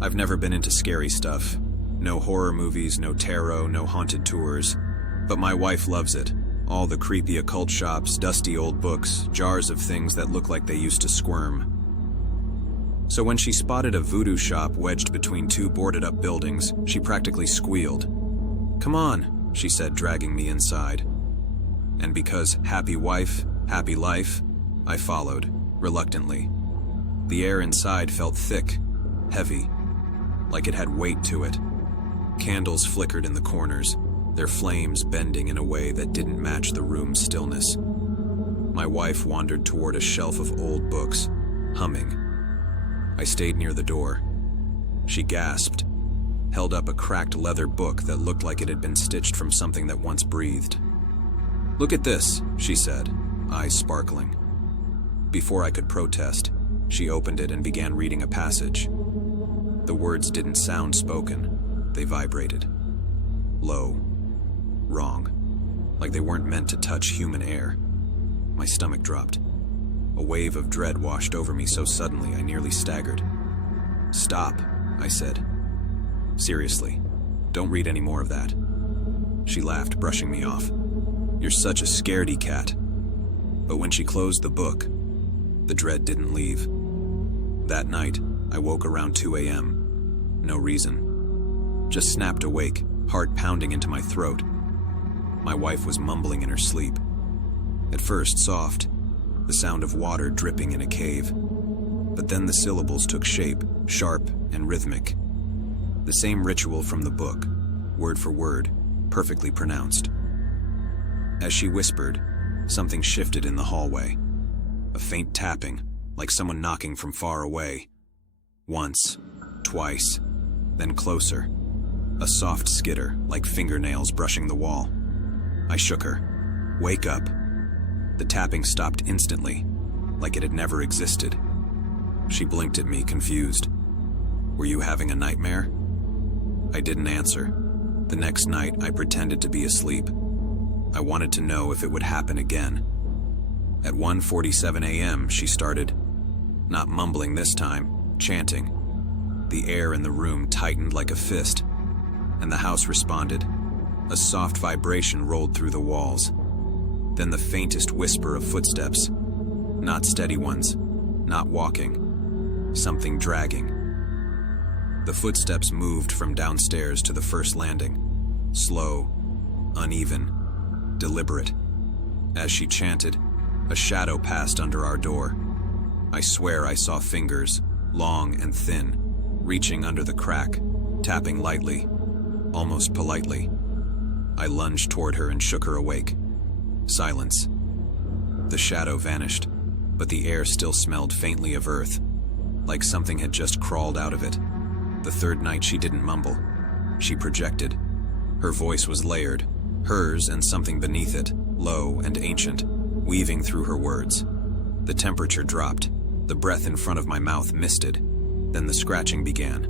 I've never been into scary stuff. No horror movies, no tarot, no haunted tours. But my wife loves it. All the creepy occult shops, dusty old books, jars of things that look like they used to squirm. So when she spotted a voodoo shop wedged between two boarded-up buildings, she practically squealed. "Come on," she said, dragging me inside. And because happy wife, happy life, I followed, reluctantly. The air inside felt thick, heavy, like it had weight to it. Candles flickered in the corners, their flames bending in a way that didn't match the room's stillness. My wife wandered toward a shelf of old books, humming. I stayed near the door. She gasped, held up a cracked leather book that looked like it had been stitched from something that once breathed. "Look at this," she said, eyes sparkling. Before I could protest, she opened it and began reading a passage. The words didn't sound spoken, they vibrated. Low, wrong, like they weren't meant to touch human air. My stomach dropped. A wave of dread washed over me so suddenly I nearly staggered. "Stop," I said. "Seriously, don't read any more of that." She laughed, brushing me off. "You're such a scaredy cat." But when she closed the book, the dread didn't leave. That night, I woke around 2 a.m. No reason. Just snapped awake, heart pounding into my throat. My wife was mumbling in her sleep. At first soft, the sound of water dripping in a cave. But then the syllables took shape, sharp and rhythmic. The same ritual from the book, word for word, perfectly pronounced. As she whispered, something shifted in the hallway. A faint tapping, like someone knocking from far away. Once, twice, then closer. A soft skitter, like fingernails brushing the wall. I shook her. "Wake up." The tapping stopped instantly, like it had never existed. She blinked at me, confused. "Were you having a nightmare?" I didn't answer. The next night, I pretended to be asleep. I wanted to know if it would happen again. At 1:47 a.m., she started, not mumbling this time, chanting. The air in the room tightened like a fist, and the house responded. A soft vibration rolled through the walls. Then the faintest whisper of footsteps. Not steady ones, not walking, something dragging. The footsteps moved from downstairs to the first landing. Slow, uneven, deliberate. As she chanted, a shadow passed under our door. I swear I saw fingers, long and thin, reaching under the crack, tapping lightly, almost politely. I lunged toward her and shook her awake. Silence. The shadow vanished, but the air still smelled faintly of earth, like something had just crawled out of it. The third night she didn't mumble. She projected. Her voice was layered, hers and something beneath it, low and ancient, weaving through her words. The temperature dropped. The breath in front of my mouth misted. Then the scratching began.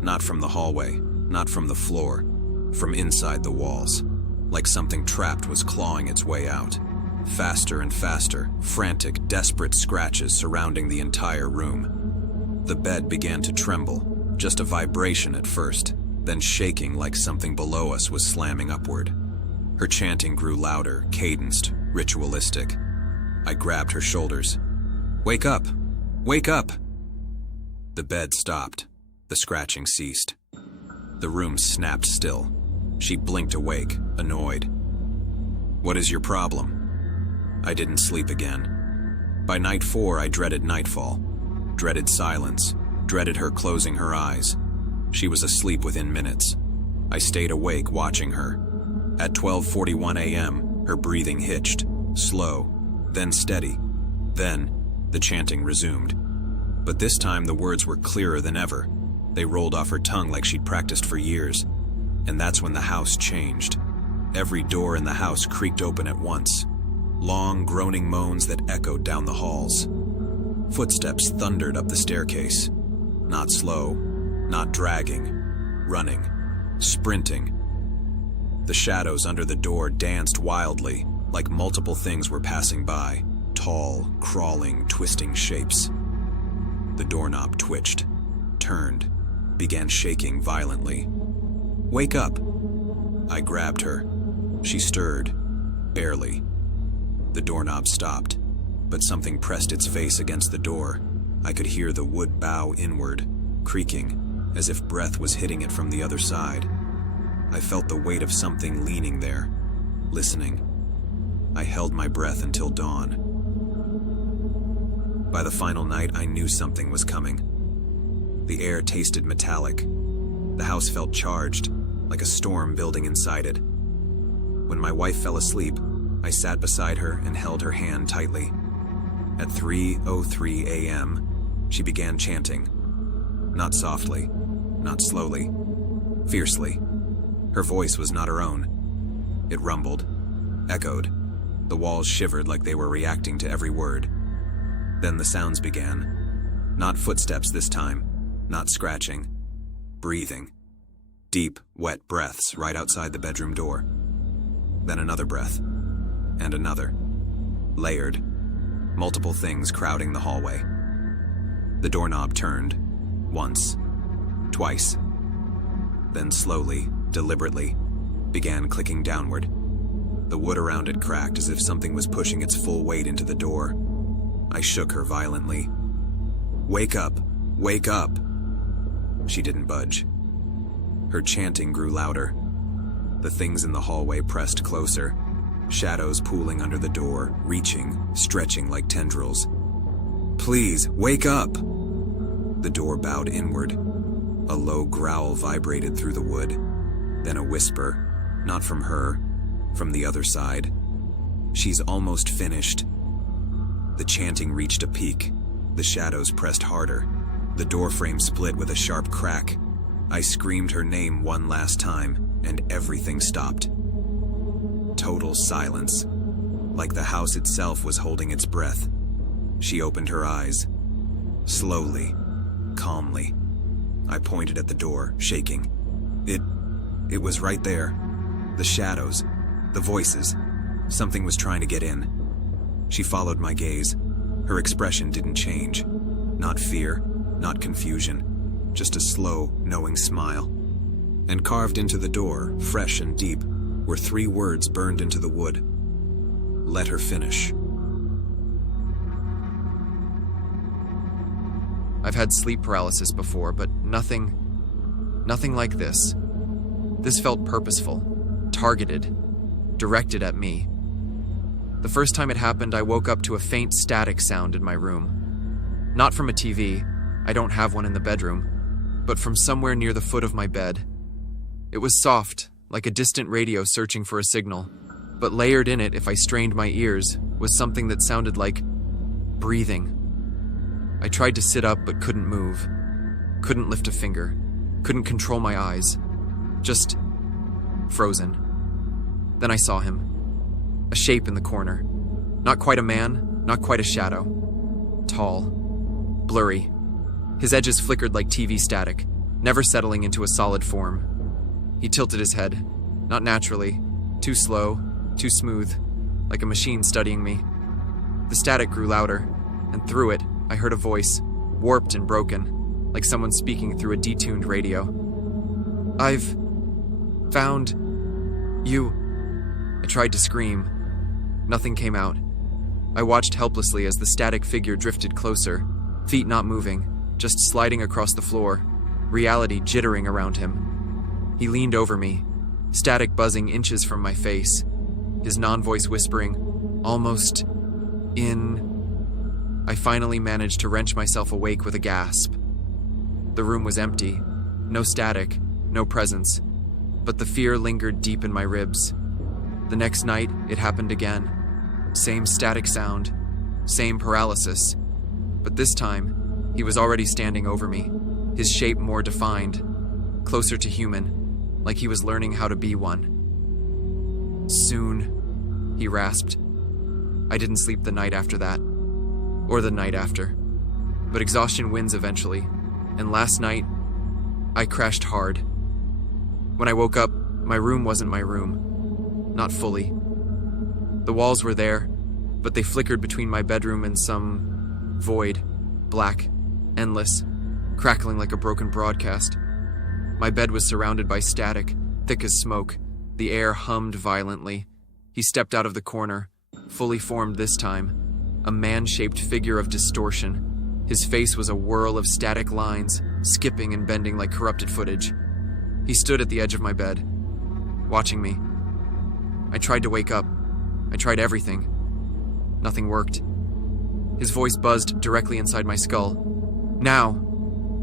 Not from the hallway, not from the floor, from inside the walls. Like something trapped was clawing its way out. Faster and faster, frantic, desperate scratches surrounding the entire room. The bed began to tremble, just a vibration at first, then shaking like something below us was slamming upward. Her chanting grew louder, cadenced, ritualistic. I grabbed her shoulders. "Wake up! Wake up!" The bed stopped. The scratching ceased. The room snapped still. She blinked awake, annoyed. "What is your problem?" I didn't sleep again. By night 4, I dreaded nightfall, dreaded silence, dreaded her closing her eyes. She was asleep within minutes. I stayed awake watching her. At 12:41 a.m., her breathing hitched, slow, then steady. Then, the chanting resumed. But this time the words were clearer than ever. They rolled off her tongue like she'd practiced for years. And that's when the house changed. Every door in the house creaked open at once. Long, groaning moans that echoed down the halls. Footsteps thundered up the staircase. Not slow, not dragging, running, sprinting. The shadows under the door danced wildly, like multiple things were passing by, tall, crawling, twisting shapes. The doorknob twitched, turned, began shaking violently. "Wake up!" I grabbed her. She stirred, barely. The doorknob stopped, but something pressed its face against the door. I could hear the wood bow inward, creaking, as if breath was hitting it from the other side. I felt the weight of something leaning there, listening. I held my breath until dawn. By the final night, I knew something was coming. The air tasted metallic. The house felt charged, like a storm building inside it. When my wife fell asleep, I sat beside her and held her hand tightly. At 3:03 a.m., she began chanting. Not softly, not slowly, fiercely. Her voice was not her own. It rumbled, echoed. The walls shivered like they were reacting to every word. Then the sounds began. Not footsteps this time, not scratching. Breathing. Deep, wet breaths right outside the bedroom door. Then another breath. And another. Layered. Multiple things crowding the hallway. The doorknob turned. Once. Twice. Then slowly, deliberately, began clicking downward. The wood around it cracked as if something was pushing its full weight into the door. I shook her violently. "Wake up! Wake up!" She didn't budge. Her chanting grew louder. The things in the hallway pressed closer, shadows pooling under the door, reaching, stretching like tendrils. "Please, wake up!" The door bowed inward. A low growl vibrated through the wood, then a whisper, not from her, from the other side. "She's almost finished." The chanting reached a peak. The shadows pressed harder. The doorframe split with a sharp crack. I screamed her name one last time, and everything stopped. Total silence, like the house itself was holding its breath. She opened her eyes. Slowly, calmly. I pointed at the door, shaking. It was right there. The shadows, the voices. Something was trying to get in. She followed my gaze. Her expression didn't change. Not fear, not confusion, just a slow, knowing smile. And carved into the door, fresh and deep, were 3 words burned into the wood. "Let her finish." I've had sleep paralysis before, but nothing like this. This felt purposeful, targeted, directed at me. The first time it happened, I woke up to a faint static sound in my room. Not from a TV, I don't have one in the bedroom, but from somewhere near the foot of my bed. It was soft, like a distant radio searching for a signal, but layered in it, if I strained my ears, was something that sounded like breathing. I tried to sit up but couldn't move, couldn't lift a finger, couldn't control my eyes, just frozen. Then I saw him. A shape in the corner. Not quite a man, not quite a shadow. Tall. Blurry. His edges flickered like TV static, never settling into a solid form. He tilted his head, not naturally, too slow, too smooth, like a machine studying me. The static grew louder, and through it, I heard a voice, warped and broken, like someone speaking through a detuned radio. "I've found you." I tried to scream. Nothing came out. I watched helplessly as the static figure drifted closer, feet not moving, just sliding across the floor, reality jittering around him. He leaned over me, static buzzing inches from my face, his non-voice whispering, "Almost in." I finally managed to wrench myself awake with a gasp. The room was empty, no static, no presence, but the fear lingered deep in my ribs. The next night, it happened again. Same static sound, same paralysis, but this time, he was already standing over me, his shape more defined, closer to human, like he was learning how to be one. "Soon," he rasped. I didn't sleep the night after that, or the night after, but exhaustion wins eventually, and last night, I crashed hard. When I woke up, my room wasn't my room. Not fully. The walls were there, but they flickered between my bedroom and some void, black, endless, crackling like a broken broadcast. My bed was surrounded by static, thick as smoke. The air hummed violently. He stepped out of the corner, fully formed this time, a man-shaped figure of distortion. His face was a whirl of static lines, skipping and bending like corrupted footage. He stood at the edge of my bed, watching me. I tried to wake up. I tried everything. Nothing worked. His voice buzzed directly inside my skull. Now,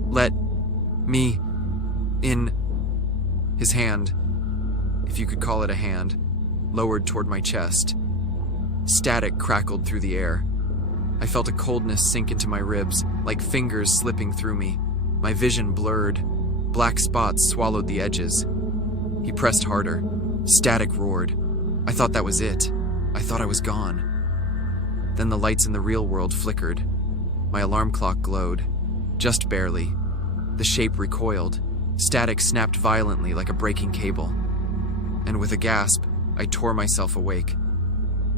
let me in. His hand, if you could call it a hand, lowered toward my chest. Static crackled through the air. I felt a coldness sink into my ribs, like fingers slipping through me. My vision blurred. Black spots swallowed the edges. He pressed harder. Static roared. I thought that was it. I thought I was gone. Then the lights in the real world flickered. My alarm clock glowed. Just barely. The shape recoiled. Static snapped violently like a breaking cable. And with a gasp, I tore myself awake.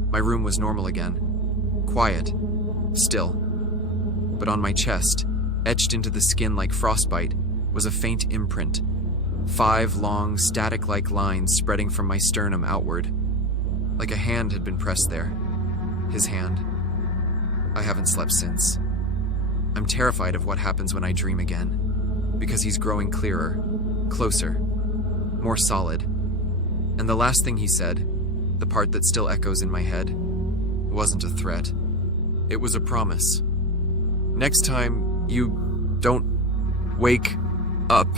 My room was normal again. Quiet. Still. But on my chest, etched into the skin like frostbite, was a faint imprint. 5 long, static-like lines spreading from my sternum outward. Like a hand had been pressed there. His hand. I haven't slept since. I'm terrified of what happens when I dream again. Because he's growing clearer, closer, more solid. And the last thing he said, the part that still echoes in my head, wasn't a threat. It was a promise. Next time, you don't wake up.